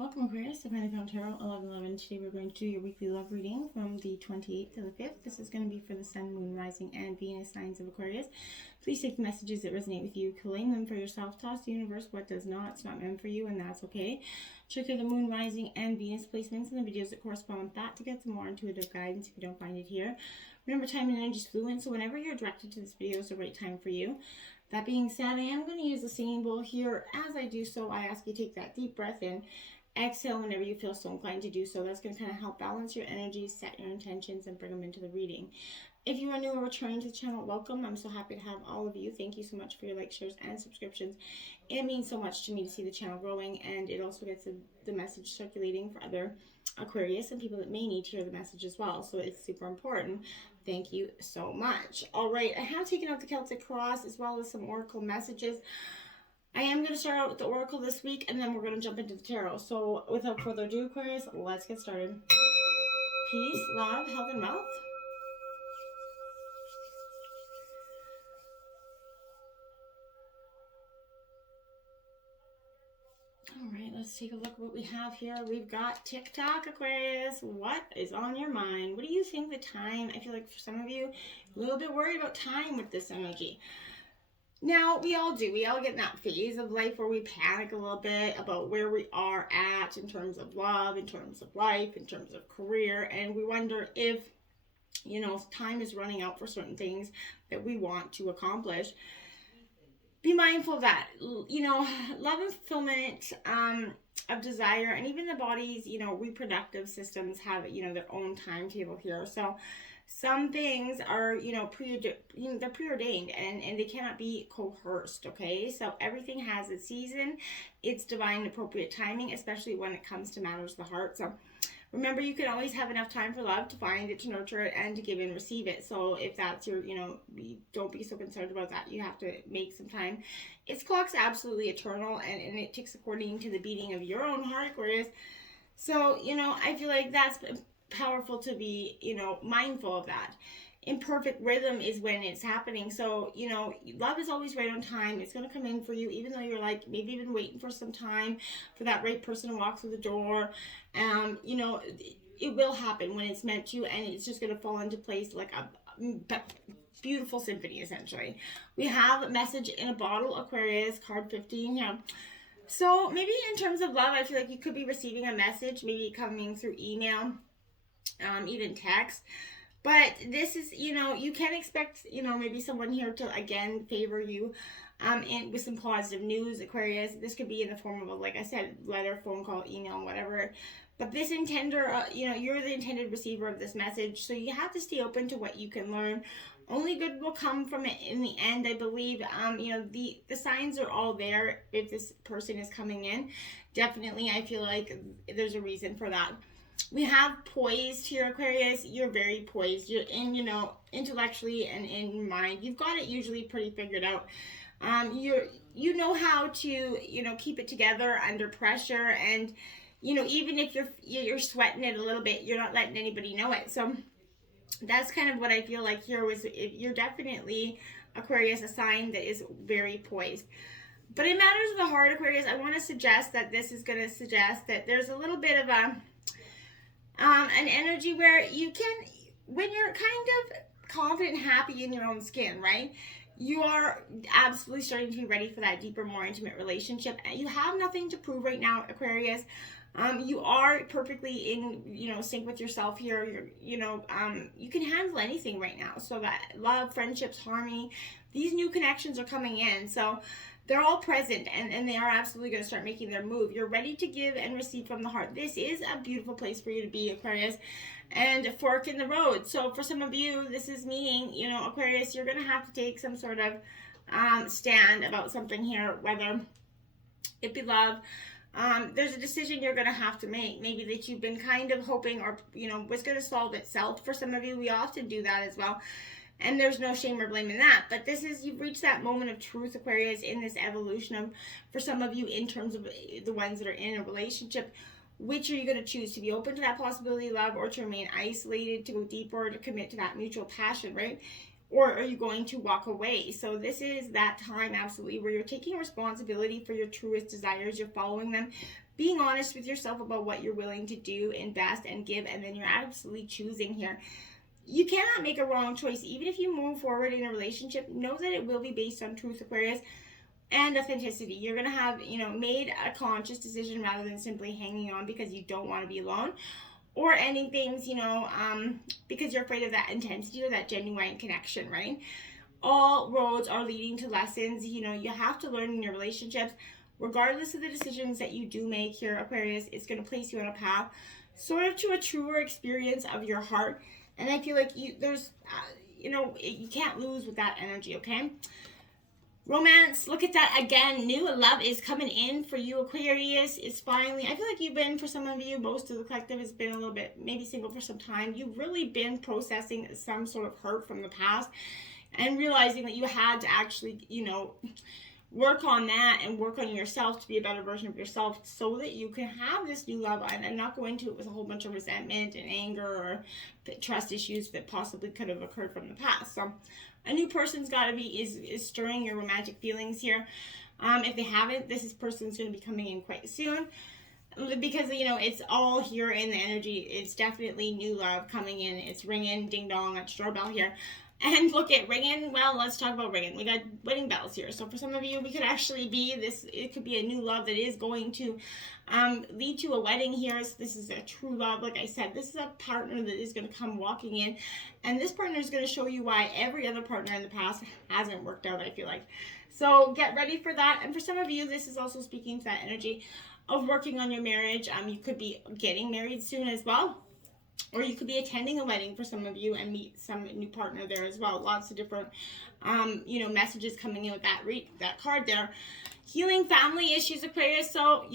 Welcome Aquarius, Divinely Found Tarot 1111. Today we're going to do your weekly love reading from the 28th to the 5th. This is going to be for the Sun, Moon, Rising, and Venus signs of Aquarius. Please take the messages that resonate with you, claim them for yourself, toss the universe what does not. It's not meant for you, and that's okay. Check out the Moon, Rising, and Venus placements in the videos that correspond with that to get some more intuitive guidance if you don't find it here. Remember, time and energy is fluent, so whenever you're directed to this video is the right time for you. That being said, I am going to use the singing bowl here. As I do so, I ask you to take that deep breath in. Exhale whenever you feel so inclined to do so. That's going to kind of help balance your energy, set your intentions, and bring them into the reading. If you are new or returning to the channel, welcome. I'm so happy to have all of you. Thank you so much for your likes, shares, and subscriptions. It means so much to me to see the channel growing, and it also gets the message circulating for other Aquarius and people that may need to hear the message as well. So it's super important. Thank you so much. All right, I have taken out the Celtic Cross as well as some oracle messages. I am going to start out with the oracle this week, and then we're going to jump into the tarot. So without further ado, Aquarius, let's get started. Peace, love, health, and wealth. All right, let's take a look at what we have here. We've got TikTok, Aquarius. What is on your mind? What do you think the time? I feel like for some of you, a little bit worried about time with this energy. Now, we all do. We all get in that phase of life where we panic a little bit about where we are at in terms of love, in terms of life, in terms of career. And we wonder if, time is running out for certain things that we want to accomplish. Be mindful of that. Love and fulfillment of desire, and even the body's, reproductive systems have, their own timetable here. So some things are, they're preordained and they cannot be coerced, okay? So everything has its season, its divine appropriate timing, especially when it comes to matters of the heart. So remember, you can always have enough time for love, to find it, to nurture it, and to give and receive it. So if that's your, don't be so concerned about that. You have to make some time. Its clock's absolutely eternal, and it ticks according to the beating of your own heart, Aquarius. So, I feel like that's powerful to be, mindful of that. Imperfect rhythm is when it's happening. So, love is always right on time. It's going to come in for you, even though you're like maybe even waiting for some time for that right person to walk through the door. It will happen when it's meant to, and it's just going to fall into place like a beautiful symphony, essentially. We have a message in a bottle, Aquarius, card 15 here. So maybe in terms of love, I feel like you could be receiving a message, maybe coming through email, even text. But this is, you can expect, maybe someone here to, again, favor you and with some positive news, Aquarius. This could be in the form of, like I said, letter, phone call, email, whatever. But this intender, you're the intended receiver of this message. So you have to stay open to what you can learn. Only good will come from it in the end, I believe. The signs are all there if this person is coming in. Definitely, I feel like there's a reason for that. We have poised here, Aquarius. You're very poised. You're in, intellectually and in your mind. You've got it usually pretty figured out. You know how to, keep it together under pressure, and, even if you're sweating it a little bit, you're not letting anybody know it. So that's kind of what I feel like here was you're definitely, Aquarius, a sign that is very poised. But in matters of the heart, Aquarius, I want to suggest that this is going to suggest that there's a little bit of an energy where you can, when you're kind of confident and happy in your own skin, right? You are absolutely starting to be ready for that deeper, more intimate relationship. You have nothing to prove right now, Aquarius. You are perfectly in, sync with yourself here. You can handle anything right now. So that love, friendships, harmony, these new connections are coming in. So they're all present, and they are absolutely going to start making their move. You're ready to give and receive from the heart. This is a beautiful place for you to be, Aquarius, and a fork in the road. So for some of you, this is meaning, Aquarius, you're going to have to take some sort of stand about something here, whether it be love. There's a decision you're going to have to make, maybe that you've been kind of hoping or, was going to solve itself. For some of you, we often do that as well. And there's no shame or blame in that. But this is, you've reached that moment of truth, Aquarius, in this evolution of, for some of you, in terms of the ones that are in a relationship. Which are you going to choose? To be open to that possibility of love, or to remain isolated, to go deeper, or to commit to that mutual passion, right? Or are you going to walk away? So this is that time, absolutely, where you're taking responsibility for your truest desires. You're following them. being honest with yourself about what you're willing to do, invest, and give, and then you're absolutely choosing here. You cannot make a wrong choice. Even if you move forward in a relationship, know that it will be based on truth, Aquarius, and authenticity. You're going to have, made a conscious decision rather than simply hanging on because you don't want to be alone, or ending things, because you're afraid of that intensity or that genuine connection, right? All roads are leading to lessons. You have to learn in your relationships, regardless of the decisions that you do make here, Aquarius. It's going to place you on a path sort of to a truer experience of your heart. And I feel like you can't lose with that energy, okay? Romance, look at that again. New love is coming in for you, Aquarius. It's finally, I feel like you've been, for some of you, most of the collective has been a little bit maybe single for some time. You've really been processing some sort of hurt from the past and realizing that you had to actually, work on that and work on yourself to be a better version of yourself so that you can have this new love and not go into it with a whole bunch of resentment and anger or trust issues that possibly could have occurred from the past. So a new person's got to be is stirring your romantic feelings here. If they haven't, this person's going to be coming in quite soon, because it's all here in the energy. It's definitely new love coming in. It's ringing, ding dong at your doorbell here. And look at ringing. Well, let's talk about ringing. We got wedding bells here. So for some of you, we could actually be this. It could be a new love that is going to lead to a wedding here. So this is a true love. Like I said, this is a partner that is going to come walking in, and this partner is going to show you why every other partner in the past hasn't worked out, I feel like. So get ready for that. And for some of you, this is also speaking to that energy of working on your marriage. You could be getting married soon as well. Or you could be attending a wedding for some of you and meet some new partner there as well. Lots of different, messages coming in with that card there. Healing family issues, Aquarius. So,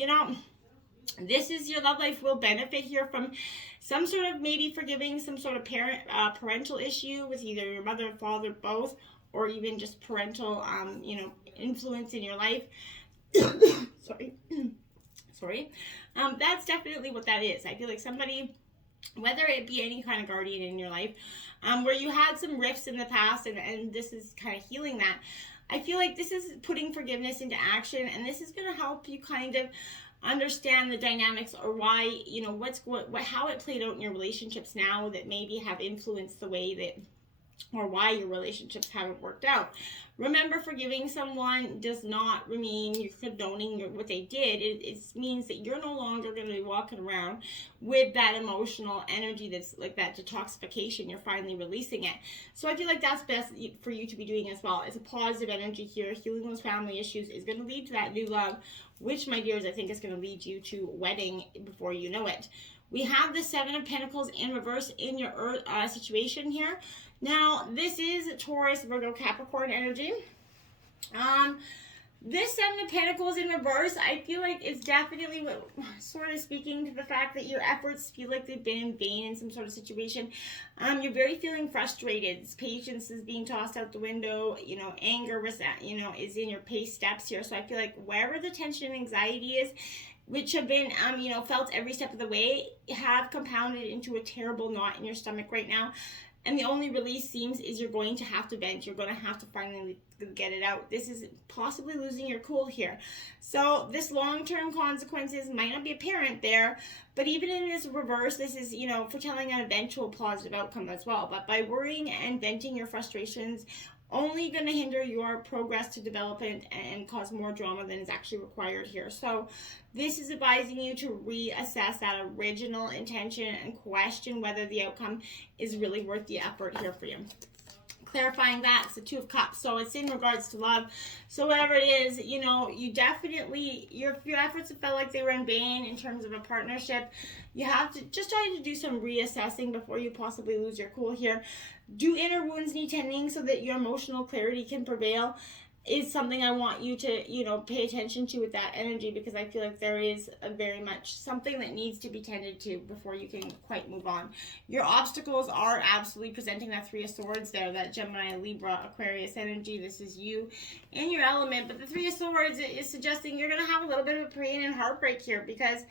this is your love life will benefit here from some sort of maybe forgiving some sort of parental issue with either your mother, father, both, or even just parental, influence in your life. Sorry. That's definitely what that is. I feel like somebody, whether it be any kind of guardian in your life, where you had some rifts in the past and this is kind of healing that. I feel like this is putting forgiveness into action, and this is going to help you kind of understand the dynamics or why, how it played out in your relationships now that maybe have influenced the way that, or why your relationships haven't worked out. Remember, forgiving someone does not mean you're condoning what they did. It means that you're no longer going to be walking around with that emotional energy that's like that detoxification. You're finally releasing it. So I feel like that's best for you to be doing as well. It's a positive energy here. Healing those family issues is going to lead to that new love, which, my dears, I think is going to lead you to wedding before you know it. We have the Seven of Pentacles in reverse in your Earth situation here. Now, this is Taurus, Virgo, Capricorn energy. This Seven of Pentacles in reverse, I feel like it's definitely sort of speaking to the fact that your efforts feel like they've been in vain in some sort of situation. You're very feeling frustrated. Patience is being tossed out the window. Anger, is in your pace steps here. So I feel like wherever the tension and anxiety is, which have been, felt every step of the way, have compounded into a terrible knot in your stomach right now. And the only release seems is you're going to have to vent. You're going to have to finally get it out. This is possibly losing your cool here. So this long-term consequences might not be apparent there, but even in this reverse, this is, foretelling an eventual positive outcome as well. But by worrying and venting your frustrations, only going to hinder your progress to development and cause more drama than is actually required here. So this is advising you to reassess that original intention and question whether the outcome is really worth the effort here for you. Clarifying that, it's the Two of Cups, so it's in regards to love. So whatever it is, you definitely, your efforts have felt like they were in vain in terms of a partnership. You have to just try to do some reassessing before you possibly lose your cool here. Do inner wounds need tending so that your emotional clarity can prevail? Is something I want you to, pay attention to with that energy, because I feel like there is a very much something that needs to be tended to before you can quite move on. Your obstacles are absolutely presenting that Three of Swords there, that Gemini, Libra, Aquarius energy. This is you in your element, but the Three of Swords is suggesting you're going to have a little bit of a pain and heartbreak here, because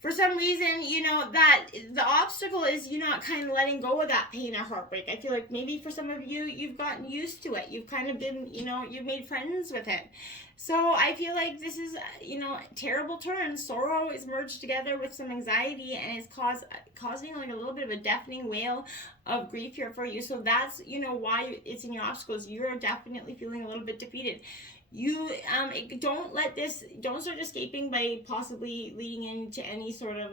for some reason, you know, that the obstacle is you not kind of letting go of that pain or heartbreak. I feel like maybe for some of you, you've gotten used to it. You've kind of been, you know, you've made friends with it. So I feel like this is, you know, terrible turns. Sorrow is merged together with some anxiety and is causing like a little bit of a deafening wail of grief here for you. So that's, you know, why it's in your obstacles. You're definitely feeling a little bit defeated. You don't start escaping by possibly leading into any sort of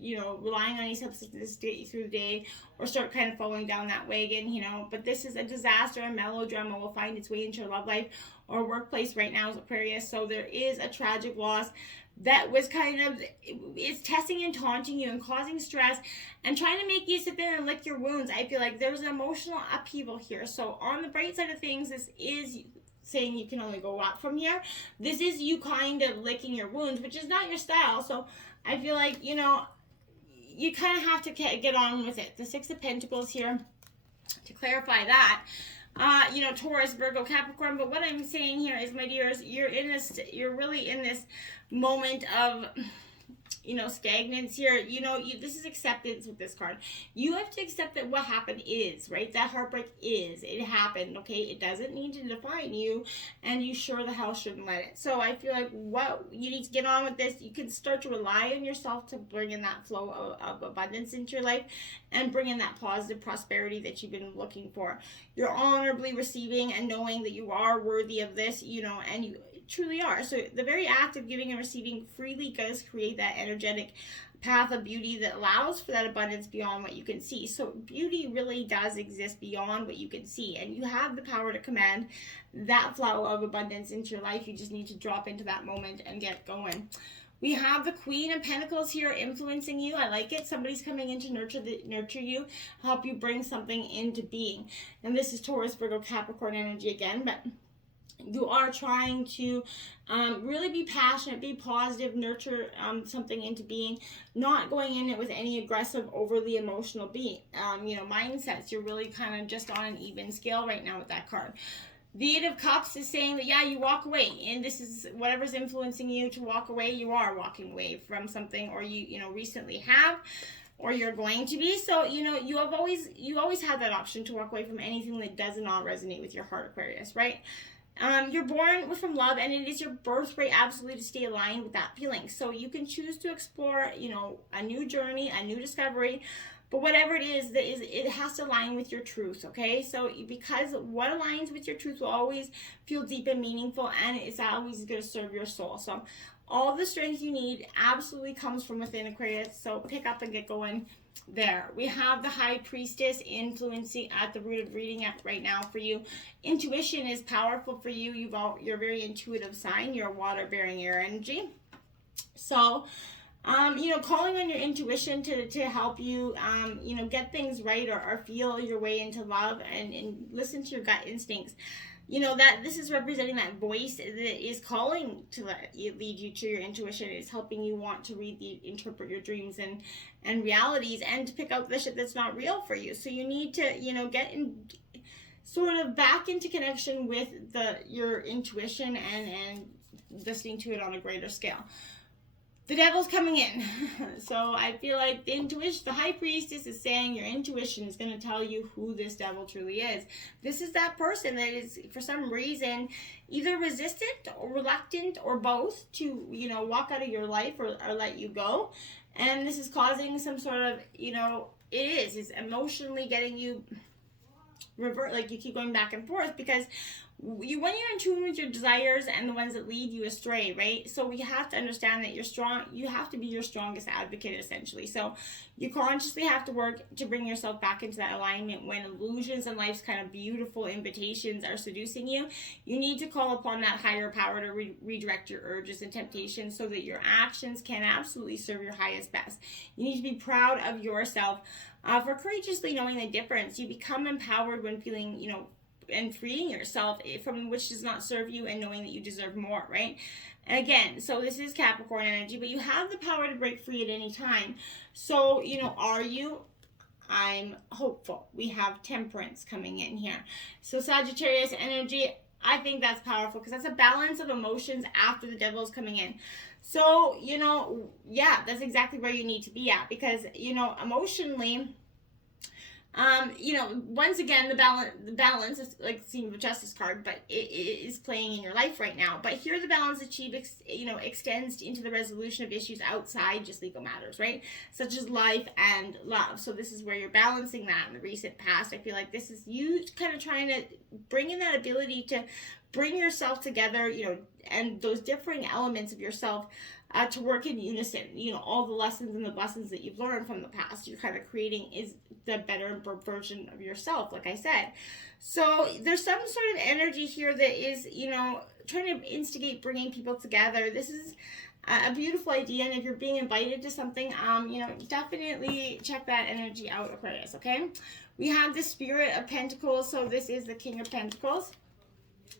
you know, relying on any substances through the day, or start kind of falling down that wagon, you know. But this is a disaster, a melodrama will find its way into your love life or workplace right now, Aquarius. So there is a tragic loss that was kind of, it's testing and taunting you and causing stress and trying to make you sit there and lick your wounds. I feel like there's an emotional upheaval here. So on the bright side of things, this is saying you can only go up from here. This is you kind of licking your wounds, which is not your style. So I feel like, you know, you kind of have to get on with it. The Six of Pentacles here to clarify that. You know, Taurus, Virgo, Capricorn. But what I'm saying here is, my dears, you're really in this moment of, you know, stagnance here. You know, this is acceptance with this card. You have to accept that what happened is, right? That heartbreak is, it happened, okay? It doesn't need to define you, and you sure the hell shouldn't let it. So I feel like what you need to get on with this, you can start to rely on yourself to bring in that flow of abundance into your life and bring in that positive prosperity that you've been looking for. You're honorably receiving and knowing that you are worthy of this, you know, and you truly are. So the very act of giving and receiving freely does create that energetic path of beauty that allows for that abundance beyond what you can see. So beauty really does exist beyond what you can see, and you have the power to command that flow of abundance into your life. You just need to drop into that moment and get going. We have the Queen of Pentacles here influencing you. I like it. Somebody's coming in to nurture you, help you bring something into being. And this is Taurus, Virgo, Capricorn energy again, but you are trying to really be passionate, be positive, nurture something into being, not going in it with any aggressive, overly emotional you know, mindsets. You're really kind of just on an even scale right now with that card. The Eight of Cups is saying that, yeah, you walk away, and this is whatever's influencing you to walk away. You are walking away from something, or you know, recently have, or you're going to be. So, you know, you always have that option to walk away from anything that does not resonate with your heart, Aquarius, right? You're born from love, and it is your birthright absolutely to stay aligned with that feeling. So you can choose to explore, you know, a new journey, a new discovery, but whatever it is, it has to align with your truth, okay? So because what aligns with your truth will always feel deep and meaningful, and it's always going to serve your soul. So all the strength you need absolutely comes from within, Aquarius. So pick up and get going there. We have the High Priestess influencing at the root of reading right now for you. Intuition is powerful for you. You're a very intuitive sign. You're a water-bearing air energy. So, you know, calling on your intuition to help you, you know, get things right, or feel your way into love, and listen to your gut instincts. You know, that this is representing that voice that is calling to lead you to your intuition. It's helping you want to interpret your dreams and realities, and to pick out the shit that's not real for you. So you need to, you know, get in sort of back into connection with your intuition and listening to it on a greater scale. The Devil's coming in. So I feel like the High Priestess is saying your intuition is going to tell you who this devil truly is. This is that person that is, for some reason, either resistant or reluctant, or both, to, you know, walk out of your life or let you go. And this is causing some sort of, you know, it's emotionally getting you revert, like you keep going back and forth, because when you're in tune with your desires and the ones that lead you astray, right? So we have to understand that you're strong. You have to be your strongest advocate, essentially. So you consciously have to work to bring yourself back into that alignment. When illusions and life's kind of beautiful invitations are seducing you, you need to call upon that higher power to redirect your urges and temptations, so that your actions can absolutely serve your highest best. You need to be proud of yourself for courageously knowing the difference. You become empowered when feeling, you know, and freeing yourself from which does not serve you, and knowing that you deserve more, right? And again, so this is Capricorn energy, but you have the power to break free at any time. So, you know, are you? I'm hopeful. We have Temperance coming in here. So Sagittarius energy, I think that's powerful, because that's a balance of emotions after the Devil's coming in. So, you know, yeah, that's exactly where you need to be at, because, you know, emotionally, you know, once again, the balance is like seeing the Justice card, but it is playing in your life right now. But here, the balance achieved, you know, extends into the resolution of issues outside just legal matters, right? Such as life and love. So this is where you're balancing that in the recent past. I feel like this is you kind of trying to bring in that ability to bring yourself together, you know, and those differing elements of yourself to work in unison. You know, all the lessons and the lessons that you've learned from the past, you're kind of creating is the better version of yourself, like I said. So there's some sort of energy here that is, you know, trying to instigate bringing people together. This is a beautiful idea, and if you're being invited to something, you know, definitely check that energy out, Aquarius, okay? We have the Spirit of Pentacles, so this is the King of Pentacles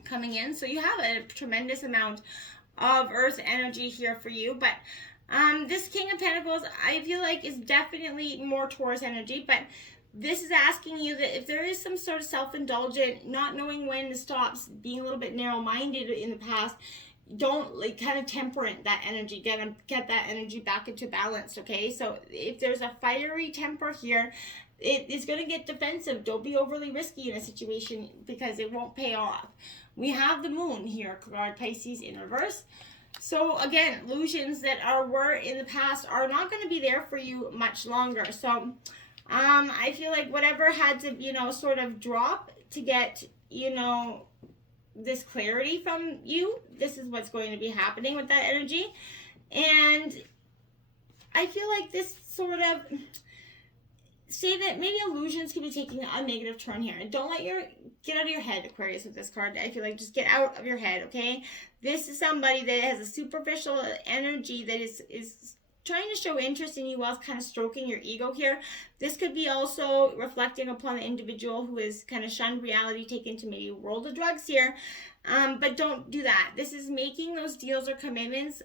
coming in. So you have a tremendous amount of Earth energy here for you, but this King of Pentacles, I feel like, is definitely more Taurus energy, but this is asking you that if there is some sort of self-indulgent, not knowing when to stop, being a little bit narrow-minded in the past, don't, like, kind of temper that energy, get that energy back into balance, okay? So if there's a fiery temper here, it is going to get defensive. Don't be overly risky in a situation because it won't pay off. We have the Moon here, card Pisces in reverse. So again, illusions that were in the past are not going to be there for you much longer. So I feel like whatever had to, you know, sort of drop to get, you know, this clarity from you, this is what's going to be happening with that energy. And I feel like this sort of say that maybe illusions can be taking a negative turn here. And don't let get out of your head, Aquarius, with this card. I feel like just get out of your head, okay? This is somebody that has a superficial energy that is trying to show interest in you while kind of stroking your ego here. This could be also reflecting upon the individual who has kind of shunned reality, taken to maybe a world of drugs here. But don't do that. This is making those deals or commitments.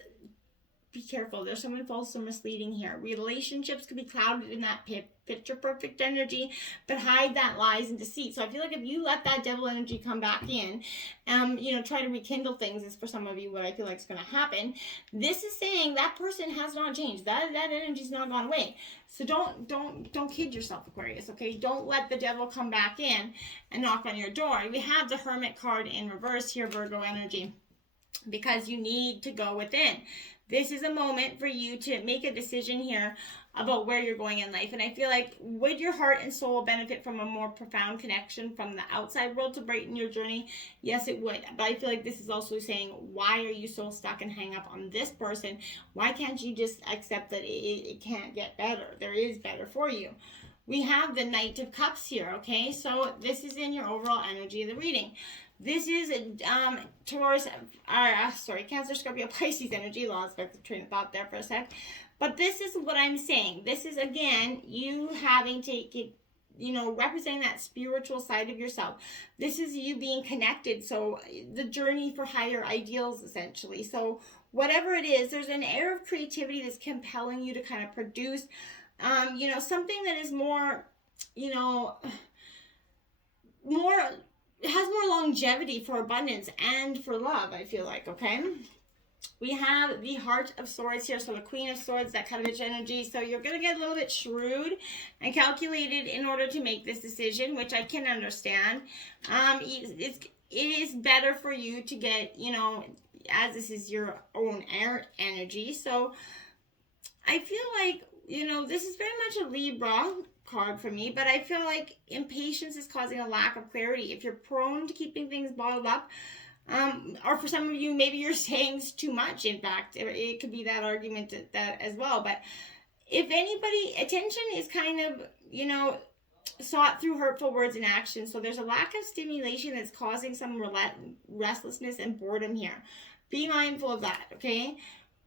Be careful. There's someone false or misleading here. Relationships could be clouded in that picture perfect energy, but hide that lies and deceit. So I feel like if you let that devil energy come back in, you know, try to rekindle things is for some of you what I feel like is going to happen. This is saying that person has not changed. That energy's not gone away. So don't kid yourself, Aquarius, okay? Don't let the devil come back in and knock on your door. We have the Hermit card in reverse here, Virgo energy, because you need to go within. This is a moment for you to make a decision here about where you're going in life. And I feel like would your heart and soul benefit from a more profound connection from the outside world to brighten your journey? Yes, it would. But I feel like this is also saying, why are you so stuck and hang up on this person? Why can't you just accept that it can't get better? There is better for you. We have the Knight of Cups here, okay? So this is in your overall energy of the reading. This is Taurus, Cancer, Scorpio, Pisces energy. Lost the train of thought there for a sec. But this is what I'm saying. This is, again, you having to, you know, representing that spiritual side of yourself. This is you being connected. So the journey for higher ideals, essentially. So whatever it is, there's an air of creativity that's compelling you to kind of produce, you know, something that is more, you know, it has more longevity for abundance and for love, I feel like, okay? We have the Heart of Swords here, so the Queen of Swords, that kind of energy. So you're going to get a little bit shrewd and calculated in order to make this decision, which I can understand. It is better for you to get, you know, as this is your own air energy. So I feel like, you know, this is very much a Libra card for me, but I feel like impatience is causing a lack of clarity. If you're prone to keeping things bottled up, or for some of you, maybe you're saying too much. In fact, it could be that argument that as well. But if anybody, attention is kind of, you know, sought through hurtful words and actions. So there's a lack of stimulation that's causing some restlessness and boredom here. Be mindful of that, okay?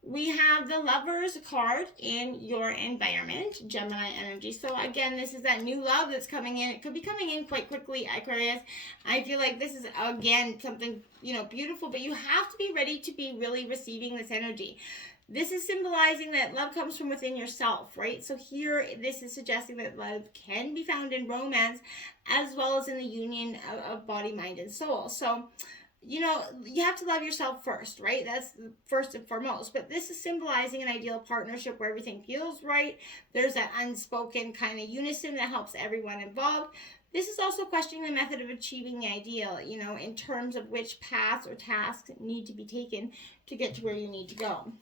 We have the Lovers card in your environment, Gemini energy. So again, this is that new love that's coming in. It could be coming in quite quickly, Aquarius. I feel like this is, again, something, you know, beautiful, but you have to be ready to be really receiving this energy. This is symbolizing that love comes from within yourself, right? So here, this is suggesting that love can be found in romance as well as in the union of body, mind, and soul. So you know, you have to love yourself first, right? That's first and foremost. But this is symbolizing an ideal partnership where everything feels right. There's that unspoken kind of unison that helps everyone involved. This is also questioning the method of achieving the ideal, you know, in terms of which paths or tasks need to be taken to get to where you need to go.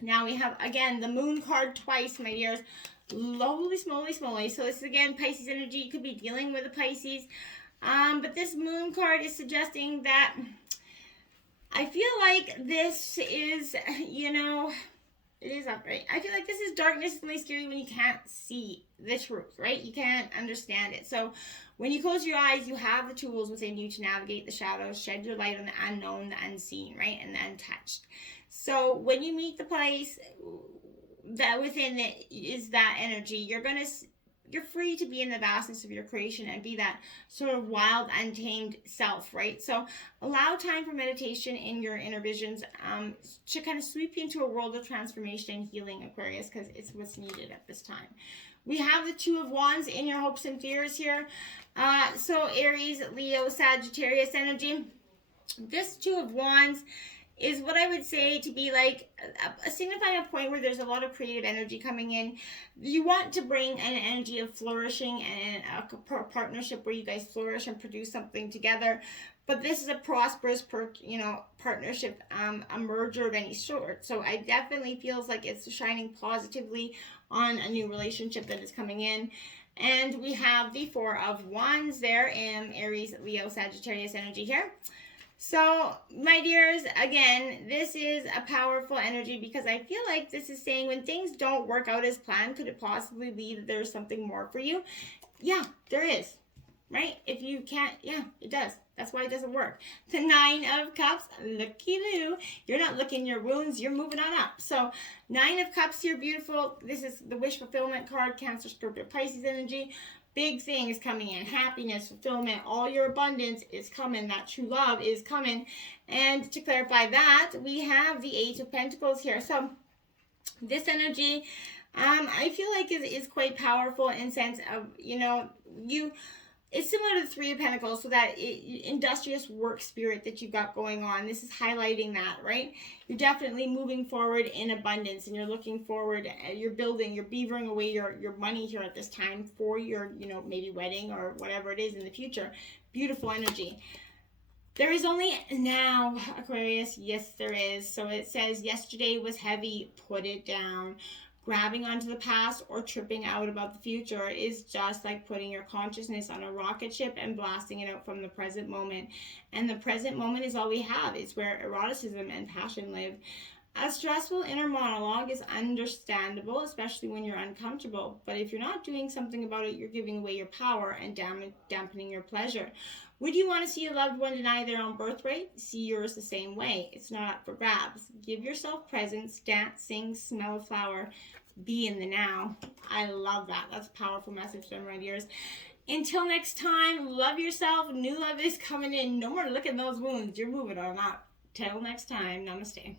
Now we have, again, the moon card twice, my dears. Holy smoly smoly. So this is, again, Pisces energy. You could be dealing with a Pisces. But this moon card is suggesting that I feel like this is, you know, it is upright. I feel like this is darkness is really scary when you can't see the truth, right? You can't understand it. So when you close your eyes, you have the tools within you to navigate the shadows, shed your light on the unknown, the unseen, right? And the untouched. So when you meet the place that within it is that energy, you're free to be in the vastness of your creation and be that sort of wild, untamed self, right? So allow time for meditation in your inner visions to kind of sweep you into a world of transformation and healing, Aquarius, because it's what's needed at this time. We have the Two of Wands in your hopes and fears here. So Aries, Leo, Sagittarius energy. This Two of Wands is what I would say to be like a signifying a point where there's a lot of creative energy coming in. You want to bring an energy of flourishing and a partnership where you guys flourish and produce something together. But this is a prosperous, partnership, a merger of any sort. So I definitely feels like it's shining positively on a new relationship that is coming in. And we have the Four of Wands there in Aries, Leo, Sagittarius energy here. So, my dears, again, this is a powerful energy because I feel like this is saying when things don't work out as planned, could it possibly be that there's something more for you? Yeah, there is, right? If you can't, yeah, it does. That's why it doesn't work. The Nine of Cups, looky loo. You're not licking your wounds, you're moving on up. So, Nine of Cups here, beautiful. This is the wish fulfillment card, Cancer, Scorpio, Pisces energy. Big things coming in, happiness, fulfillment, all your abundance is coming, that true love is coming. And to clarify that, we have the Eight of Pentacles here. So this energy, I feel like is quite powerful in sense of, it's similar to the Three of Pentacles, so that industrious work spirit that you've got going on. This is highlighting that, right? You're definitely moving forward in abundance, and you're looking forward, you're building, you're beavering away your money here at this time for your, maybe wedding or whatever it is in the future. Beautiful energy. There is only now, Aquarius. Yes, there is. So it says, yesterday was heavy, put it down. Grabbing onto the past or tripping out about the future is just like putting your consciousness on a rocket ship and blasting it out from the present moment. And the present moment is all we have. It's where eroticism and passion live. A stressful inner monologue is understandable, especially when you're uncomfortable. But if you're not doing something about it, you're giving away your power and dampening your pleasure. Would you want to see a loved one deny their own birthright? See yours the same way. It's not up for grabs. Give yourself presents, dance, sing, smell a flower, be in the now. I love that. That's a powerful message from my dears. Until next time, love yourself. New love is coming in. No more licking those wounds. You're moving on up. Till next time, namaste.